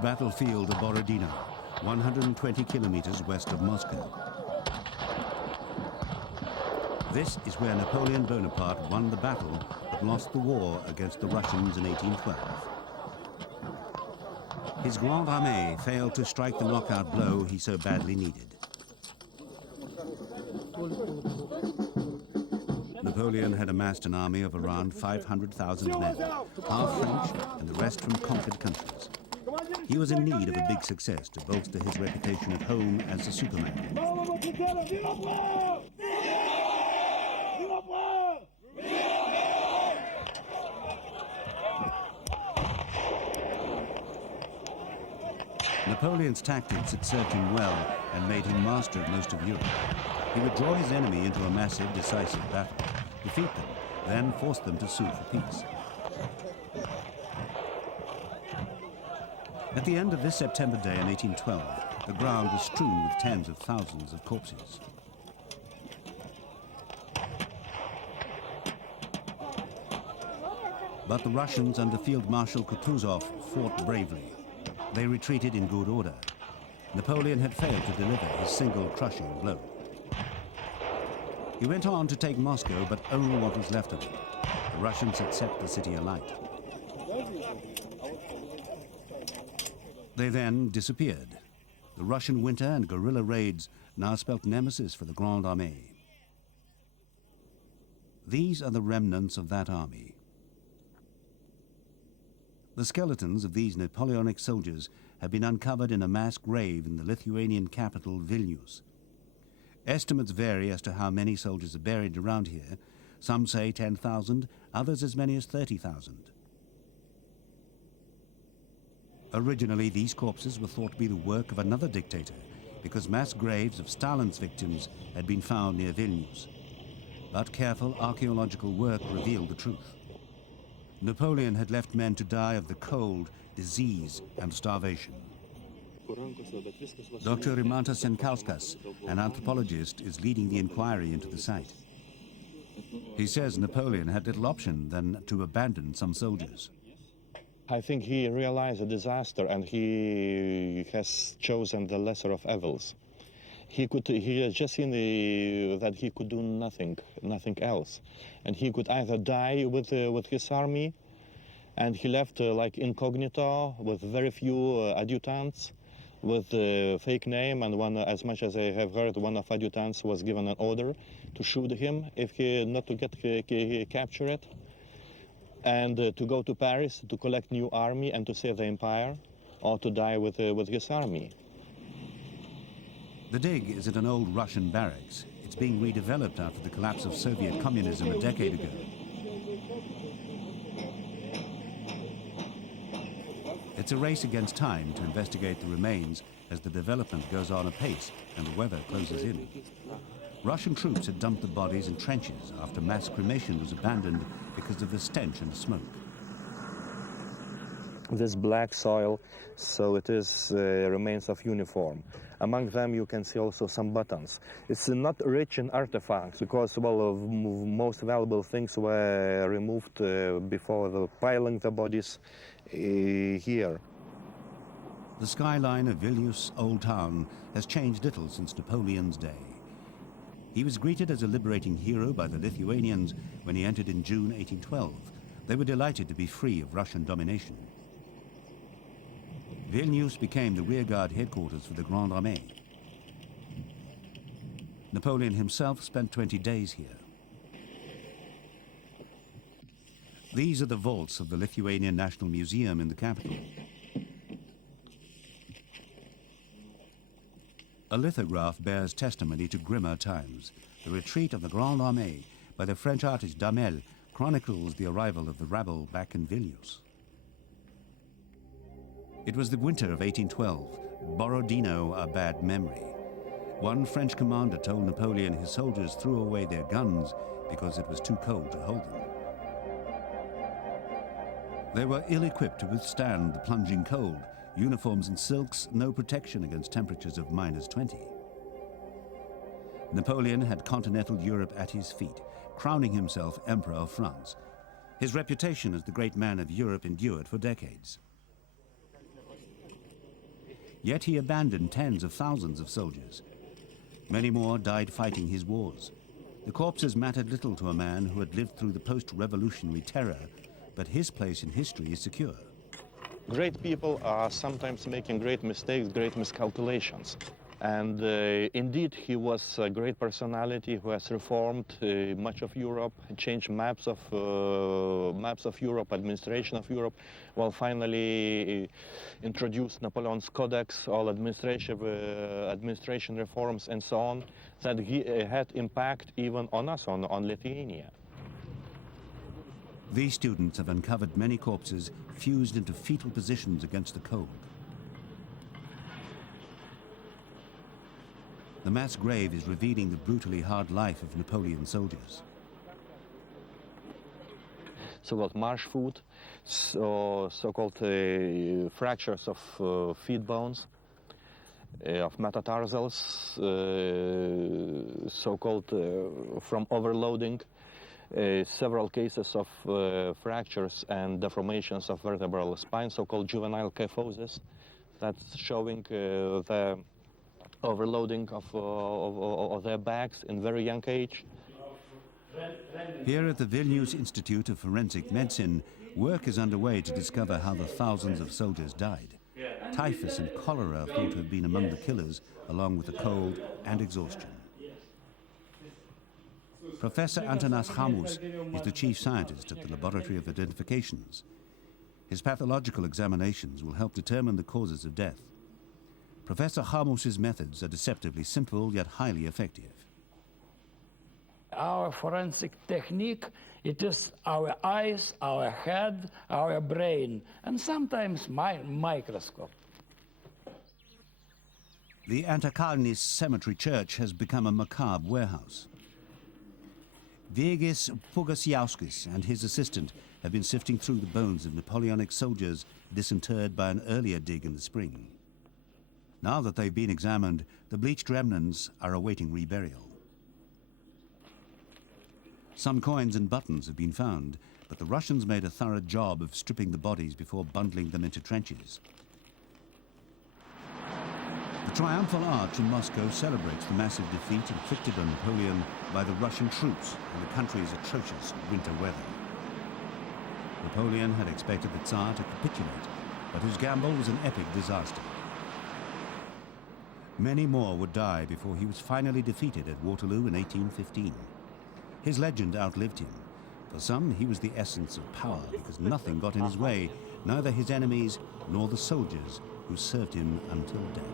battlefield of Borodino, 120 kilometers west of Moscow. This is where Napoleon Bonaparte won the battle but lost the war against the Russians in 1812. His Grande Armée failed to strike the knockout blow he so badly needed. Napoleon had amassed an army of around 500,000 men, half French and the rest from conquered countries. He was in need of a big success to bolster his reputation at home as the Superman. Napoleon's tactics had served him well and made him master of most of Europe. He would draw his enemy into a massive, decisive battle, defeat them, then force them to sue for peace. At the end of this September day in 1812, the ground was strewn with tens of thousands of corpses. But the Russians under Field Marshal Kutuzov fought bravely. They retreated in good order. Napoleon had failed to deliver his single crushing blow. He went on to take Moscow, but only what was left of it. The Russians had set the city alight. They then disappeared. The Russian winter and guerrilla raids now spelt nemesis for the Grande Armée. These are the remnants of that army. The skeletons of these Napoleonic soldiers have been uncovered in a mass grave in the Lithuanian capital, Vilnius. Estimates vary as to how many soldiers are buried around here. Some say 10,000, others as many as 30,000. Originally, these corpses were thought to be the work of another dictator because mass graves of Stalin's victims had been found near Vilnius. But careful archaeological work revealed the truth. Napoleon had left men to die of the cold, disease, and starvation. Dr. Rimantas Jankauskas, an anthropologist, is leading the inquiry into the site. He says Napoleon had little option than to abandon some soldiers. I think he realized the disaster and he has chosen the lesser of evils. He has just seen that he could do nothing else. And he could either die with his army, and he left like incognito with very few adjutants, with a fake name, and one, as much as I have heard, one of adjutants was given an order to shoot him if he not to get captured, and to go to Paris to collect new army and to save the empire, or to die with his army. The dig is at an old Russian barracks. It's being redeveloped after the collapse of Soviet communism a decade ago. It's a race against time to investigate the remains as the development goes on apace and the weather closes in. Russian troops had dumped the bodies in trenches after mass cremation was abandoned because of the stench and smoke. This black soil, so it is remains of uniform. Among them you can see also some buttons. It's not rich in artifacts because, well, most valuable things were removed before the piling the bodies here. The skyline of Vilnius Old Town has changed little since Napoleon's day. He was greeted as a liberating hero by the Lithuanians when he entered in June 1812. They were delighted to be free of Russian domination. Vilnius became the rearguard headquarters for the Grande Armée. Napoleon himself spent 20 days here. These are the vaults of the Lithuanian National Museum in the capital. A lithograph bears testimony to grimmer times. The retreat of the Grande Armée by the French artist Damel chronicles the arrival of the rabble back in Vilnius. It was the winter of 1812. Borodino, a bad memory. One French commander told Napoleon his soldiers threw away their guns because it was too cold to hold them. They were ill-equipped to withstand the plunging cold. Uniforms and silks, no protection against temperatures of -20. Napoleon had continental Europe at his feet, crowning himself Emperor of France. His reputation as the great man of Europe endured for decades. Yet he abandoned tens of thousands of soldiers. Many more died fighting his wars. The corpses mattered little to a man who had lived through the post-revolutionary terror, but his place in history is secure. Great people are sometimes making great mistakes, great miscalculations. And indeed, he was a great personality who has reformed much of Europe, changed maps of Europe, administration of Europe, while finally introduced Napoleon's Codex, all administration reforms and so on, that he had impact even on us, on Lithuania. These students have uncovered many corpses fused into fetal positions against the cold. The mass grave is revealing the brutally hard life of Napoleon soldiers. So-called marsh foot, so-called fractures of feet bones, of metatarsals, so-called from overloading, several cases of fractures and deformations of vertebral spine, so-called juvenile kyphosis, that's showing the overloading of their backs in very young age. Here at the Vilnius Institute of Forensic Medicine, work is underway to discover how the thousands of soldiers died. Typhus and cholera are thought to have been among the killers, along with the cold and exhaustion. Professor Antanas Garmus is the chief scientist at the Laboratory of Identifications. His pathological examinations will help determine the causes of death. Professor Garmus's methods are deceptively simple yet highly effective. Our forensic technique, it is our eyes, our head, our brain, and sometimes microscope. The Antakalnis Cemetery Church has become a macabre warehouse. Virgis Pugaciauskas and his assistant have been sifting through the bones of Napoleonic soldiers disinterred by an earlier dig in the spring. Now that they've been examined, the bleached remnants are awaiting reburial. Some coins and buttons have been found, but the Russians made a thorough job of stripping the bodies before bundling them into trenches. The Triumphal Arch in Moscow celebrates the massive defeat inflicted on Napoleon by the Russian troops in the country's atrocious winter weather. Napoleon had expected the Tsar to capitulate, but his gamble was an epic disaster. Many more would die before he was finally defeated at Waterloo in 1815. His legend outlived him. For some, he was the essence of power because nothing got in his way, neither his enemies nor the soldiers who served him until death.